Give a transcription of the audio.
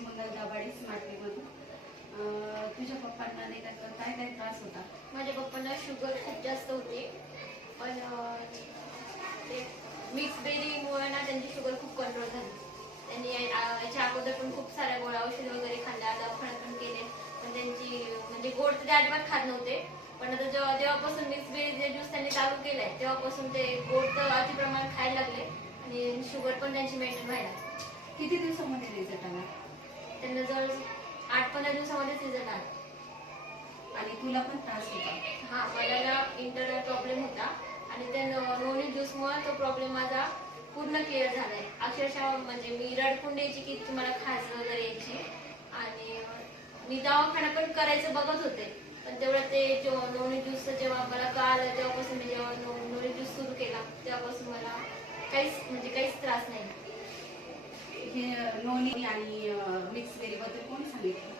मंगल दाभाडे स्मार्टलीमधून. तुझ्या पप्पांना नाही का काय काय त्रास होता? माझ्या पप्पांना शुगर खूप जास्त होते, पण ते मिक्स बेरीमुळे ना त्यांची शुगर खूप कंट्रोल झाली. त्यांनी याच्या अगोदर पण खूप साऱ्या गोळ्या औषध वगैरे खाल्ल्या, दवाखान्यात पण केले, पण त्यांची म्हणजे गोड तर ते अजिबात खात नव्हते. पण आता जेव्हापासून मिक्स बेरीचे ज्यूस त्यांनी चालू केलाय तेव्हापासून ते गोड तर अति प्रमाणात खायला लागले आणि शुगर पण त्यांची मेंटेन व्हायला. किती दिवसामध्ये रिझल्ट आला? त्यांना जवळ 8-15 दिवसामध्येच रिझल्ट आला. आणि तुला पण त्रास होता? हा, मला ना इंटरनल प्रॉब्लेम होता आणि त्या नोनी ज्यूसमुळे तो प्रॉब्लेम माझा पूर्ण क्लिअर झालाय. अक्षरशः म्हणजे मी रडकुंड यायची की मला खाज वगैरे यायची आणि मी दवाखाना पण करायचं बघत होते, पण तेवढं ते नोनी ज्यूसचं जेव्हा मला कळालं तेव्हापासून मी जेव्हा नोनी ज्यूस सुरू केला तेव्हापासून मला काहीच त्रास नाही. हे नोनी आणि मिक्स बेरी बद्दल कोणी सांगितलं?